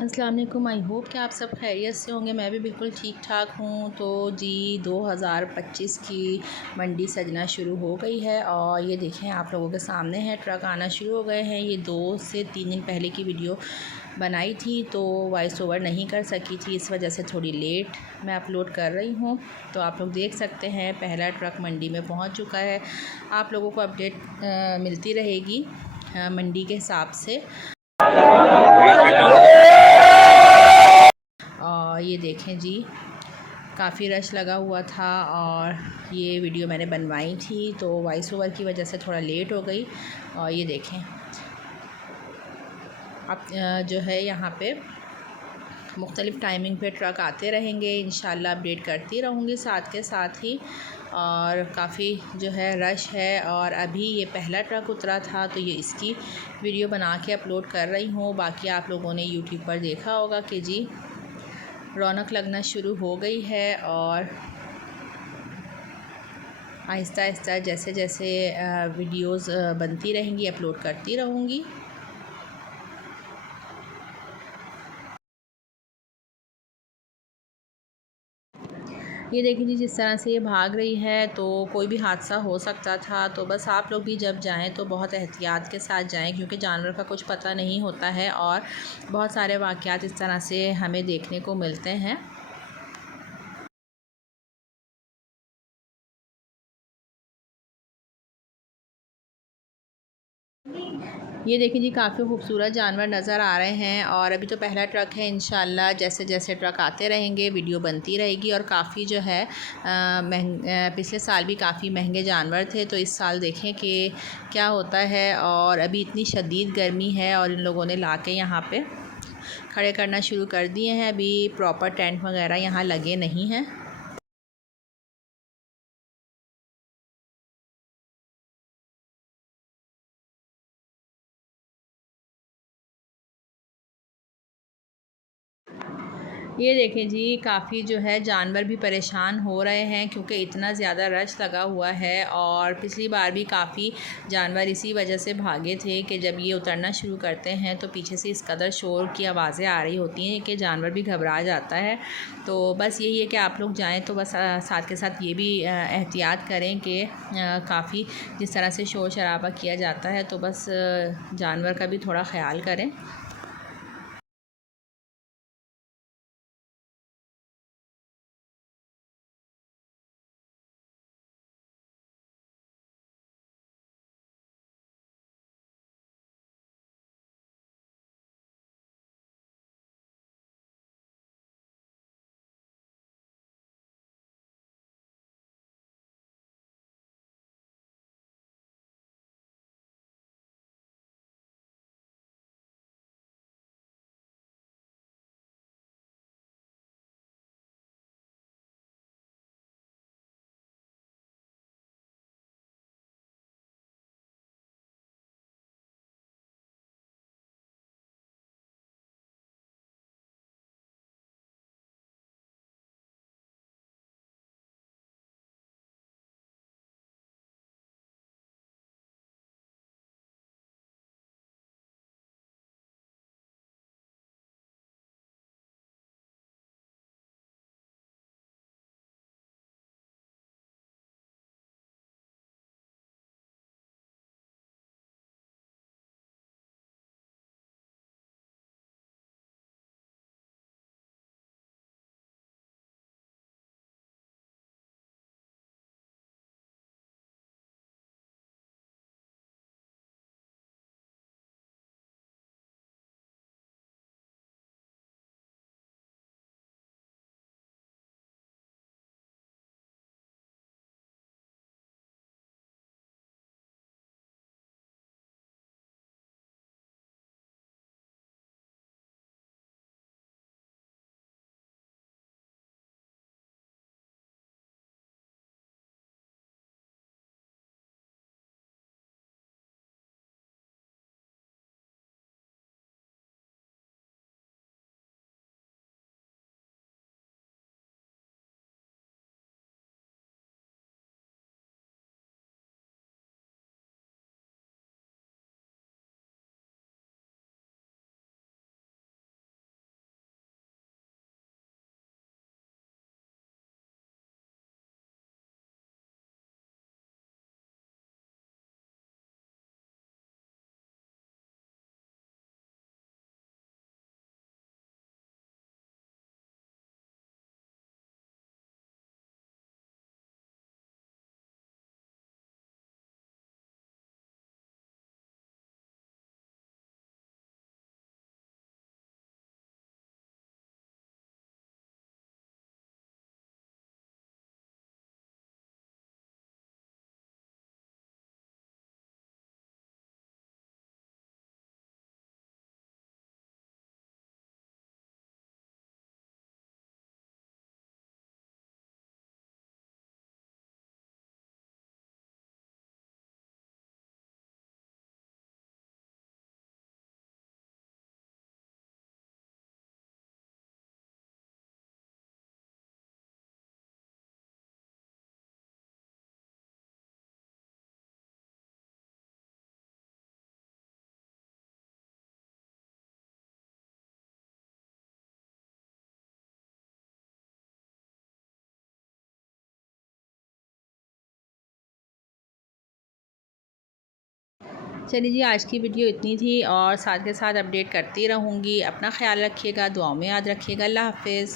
अस्सलाम वालेकुम। I hope कि आप सब खैरियत से होंगे। मैं भी बिल्कुल ठीक ठाक हूँ। तो जी 2025 की मंडी सजना शुरू हो गई है और ये देखें आप लोगों के सामने है, ट्रक आना शुरू हो गए हैं। ये 2 से 3 दिन पहले की वीडियो बनाई थी तो वॉइस ओवर नहीं कर सकी थी, इस वजह से थोड़ी लेट मैं अपलोड कर रही हूँ। तो आप लोग देख सकते हैं पहला ट्रक मंडी में पहुँच चुका है। आप लोगों को अपडेट मिलती रहेगी मंडी के हिसाब से। और ये देखें जी, काफ़ी रश लगा हुआ था और ये वीडियो मैंने बनवाई थी तो वॉइस ओवर की वजह से थोड़ा लेट हो गई। और ये देखें अब जो है यहाँ पे मुख्तलिफ़ टाइमिंग पे ट्रक आते रहेंगे, इंशाल्लाह अपडेट करती रहूँगी साथ के साथ ही। और काफ़ी जो है रश है और अभी ये पहला ट्रक उतरा था तो ये इसकी वीडियो बना के अपलोड कर रही हूँ। बाकी आप लोगों ने यूट्यूब पर देखा होगा कि जी रौनक लगना शुरू हो गई है और आहिस्ता आहिस्ता जैसे जैसे वीडियोस बनती रहेंगी अपलोड करती रहूँगी। ये देखिए जी, जिस तरह से ये भाग रही है तो कोई भी हादसा हो सकता था। तो बस आप लोग भी जब जाएं तो बहुत एहतियात के साथ जाएं, क्योंकि जानवर का कुछ पता नहीं होता है और बहुत सारे वाक़यात इस तरह से हमें देखने को मिलते हैं। ये देखिए जी, काफ़ी खूबसूरत जानवर नज़र आ रहे हैं और अभी तो पहला ट्रक है। इंशाल्लाह जैसे जैसे ट्रक आते रहेंगे वीडियो बनती रहेगी। और काफ़ी जो है पिछले साल भी काफ़ी महंगे जानवर थे, तो इस साल देखें कि क्या होता है। और अभी इतनी शदीद गर्मी है और इन लोगों ने ला के यहाँ पे खड़े करना शुरू कर दिए हैं। अभी प्रॉपर टेंट वगैरह यहाँ लगे नहीं हैं। ये देखें जी, काफ़ी जो है जानवर भी परेशान हो रहे हैं क्योंकि इतना ज़्यादा रश लगा हुआ है। और पिछली बार भी काफ़ी जानवर इसी वजह से भागे थे कि जब ये उतरना शुरू करते हैं तो पीछे से इस कदर शोर की आवाज़ें आ रही होती हैं कि जानवर भी घबरा जाता है। तो बस यही है कि आप लोग जाएँ तो बस साथ के साथ ये भी एहतियात करें कि काफ़ी जिस तरह से शोर शराबा किया जाता है तो बस जानवर का भी थोड़ा ख़्याल करें। चलिए जी, आज की वीडियो इतनी थी और साथ के साथ अपडेट करती रहूँगी। अपना ख्याल रखिएगा, दुआओं में याद रखिएगा। अल्लाह हाफ़िज़।